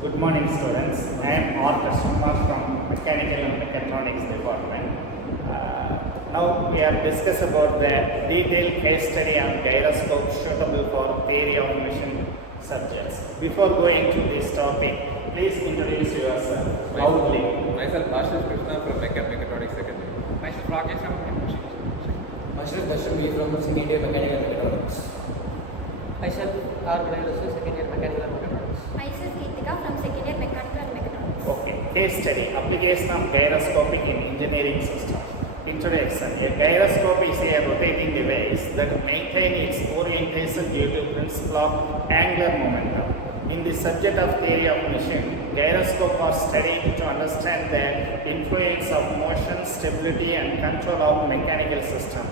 Good morning, students. I am R. Krishna from Mechanical and Mechatronics Department. Now we have discussed about the detailed case study on gyroscope suitable for theory of machine subjects. Before going to this topic, please introduce yourself loudly. Myself, Ashish Krishna from Mechatronics Secondary. Myself, Rakesh from Myself, Darshan from second year Mechanical and Mechatronics. Myself, R. Gyroscopes, second year Mechanical and Mechatronics. Myself, Geetika from second year Mechanical and Mechatronics. Okay, case study application of gyroscopic in engineering system. Introduction. A gyroscope is a rotating device that maintains its orientation due to principle of angular momentum. In the subject of theory of machine, gyroscope was studied to understand the influence of motion, stability and control of mechanical system.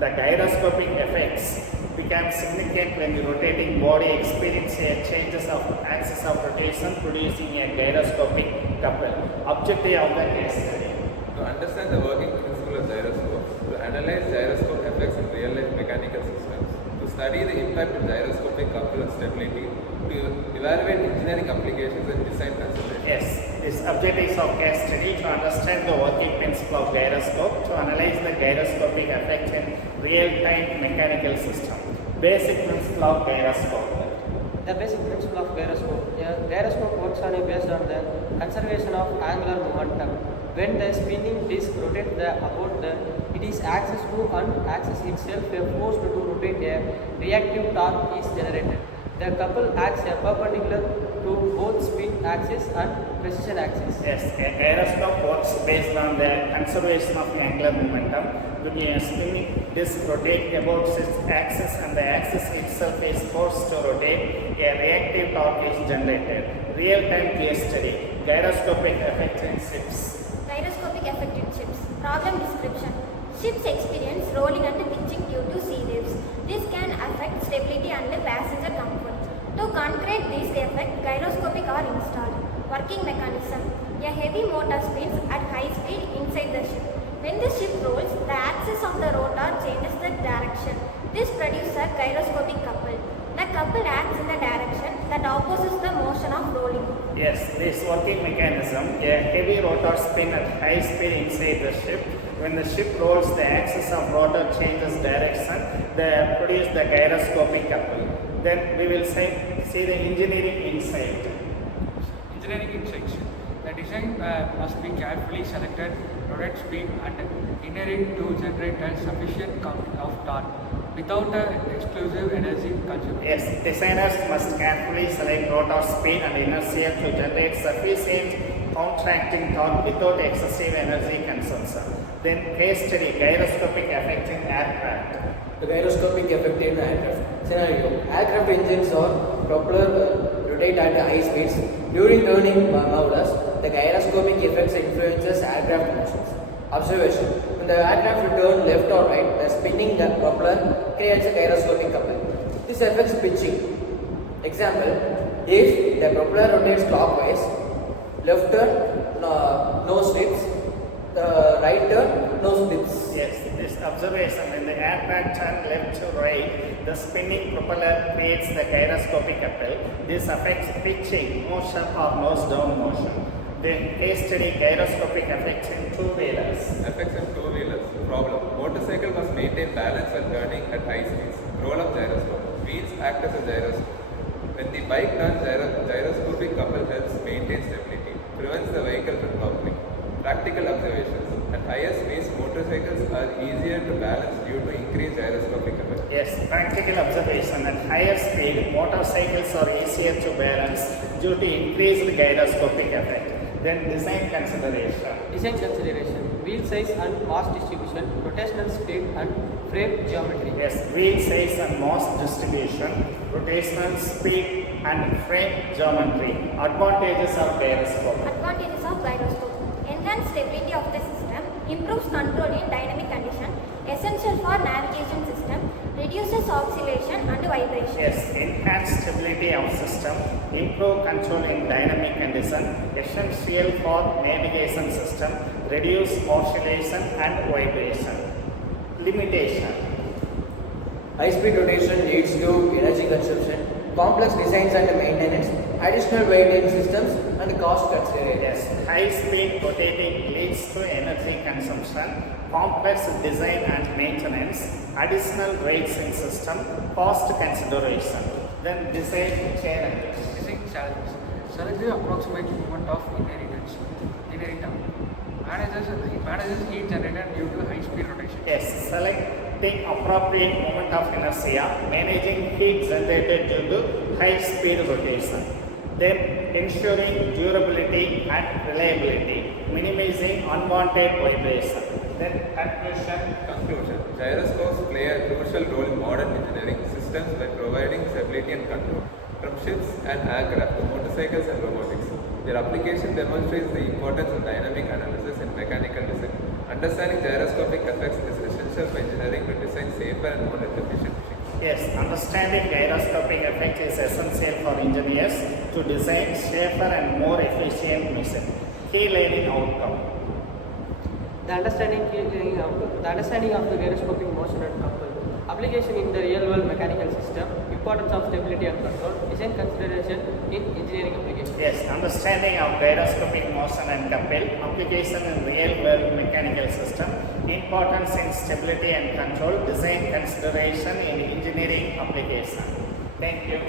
The gyroscopic effects become significant when the rotating body experiences changes of axis of rotation, producing a gyroscopic couple. Objective of the case study. To understand the working principle of gyroscopes, to analyze gyroscope effects in real-life mechanical systems, to study the impact of gyroscopic couple on stability, to evaluate engineering applications and design considerations. Yes, this objective of case study to understand the working principle of gyroscope, to analyze the gyroscopic effect in real-time mechanical system. Basic principle of gyroscope. The basic principle of gyroscope. A gyroscope works based on the conservation of angular momentum. When the spinning disc rotates it is axis to axis itself, a force to rotate, a reactive torque is generated. The couple acts perpendicular to both spin axis and precision axis. Yes, a gyroscope works based on the conservation of angular momentum. When a spinning disc rotates about its axis and the axis itself is forced to rotate, a reactive torque is generated. Real-time case study. Gyroscopic effect in ships. Gyroscopic effect in ships. Problem description. Ships experience rolling and pitching due to sea waves. This can affect stability and passenger comfort. To concrete this effect, gyroscopic are installed. Working mechanism. A heavy motor spins at high speed inside the ship. When the ship rolls, the axis of the rotor changes the direction. This produces a gyroscopic couple. The couple acts in the direction that opposes the motion of rolling. Yes, this working mechanism, a heavy rotor spin at high speed inside the ship. When the ship rolls, the axis of rotor changes direction. They produce the gyroscopic couple. Then we will see the engineering insight. Engineering insights. The design must be carefully selected, rotate speed and inherent to generate a sufficient count of torque without exclusive energy consumption. Yes, designers must carefully select rotor speed and inertia to generate sufficient contracting torque without excessive energy consumption. Then case study, gyroscopic effect in aircraft. The gyroscopic effect in aircraft. Scenario. Aircraft engines or propeller rotate at high speeds. During turning maneuvers, the gyroscopic effects influences aircraft motions. Observation. When the aircraft turn left or right, the spinning the propeller creates a gyroscopic couple. This affects pitching. Example, if the propeller rotates clockwise, left turn, nose dips, the right turn, nose dips. Yes, this observation, when the aircraft turns left to right, the spinning propeller creates the gyroscopic couple. This affects pitching, motion or nose down motion. Then case study, gyroscopic effects in two-wheelers. Effects in two-wheelers. Problem. Motorcycle must maintain balance while turning at high speeds. Roll of gyroscope. Wheels act as a gyroscope. When the bike turns, gyroscopic couple helps maintain stability. Prevents the vehicle from toppling. Practical observations. At higher speeds, motorcycles are easier to balance due to increased gyroscopic effect. Yes, practical observation. At higher speed, motorcycles are easier to balance due to increased gyroscopic effect. Then design consideration. Design consideration. Wheel size and mass distribution, rotational speed and frame geometry. Yes, wheel size and mass distribution, rotational speed and frame geometry. Advantages of gyroscope. Advantages of gyroscope. Enhance stability of the system. Improves control in dynamic condition. Essential for navigation system. Reduces oscillation and vibration. Yes, enhance stability of system, improve control in dynamic condition, essential for navigation system, reduce oscillation and vibration. Limitation. High speed rotation leads to energy consumption. Complex designs and maintenance additional weight in systems, and cost considerations. Yes, high speed rotating leads to energy consumption, complex design and maintenance, additional weights in system, cost consideration. Then design challenges. Design challenges. Select the approximate moment of inheritance. Manages heat generated due to high speed rotation. Yes, selecting appropriate moment of inertia, managing heat generated due to high speed rotation. Then ensuring durability and reliability, minimizing unwanted vibration. Then Conclusion. Gyroscopes play a crucial role in modern engineering systems by providing stability and control. From ships and aircraft to motorcycles and robotics, their application demonstrates the importance of dynamic analysis in mechanical design. Understanding gyroscopic effects is essential for engineering to design safer and more efficient machines. Yes, understanding gyroscopic effect is essential for engineers to design safer and more efficient machines. Key learning outcome. The understanding of the gyroscopic motion and couple, application in the real world mechanical system, importance of stability and control, design consideration in engineering applications. Yes, understanding of gyroscopic motion and couple, application in real world mechanical system, importance in stability and control, design consideration in engineering application. Thank you.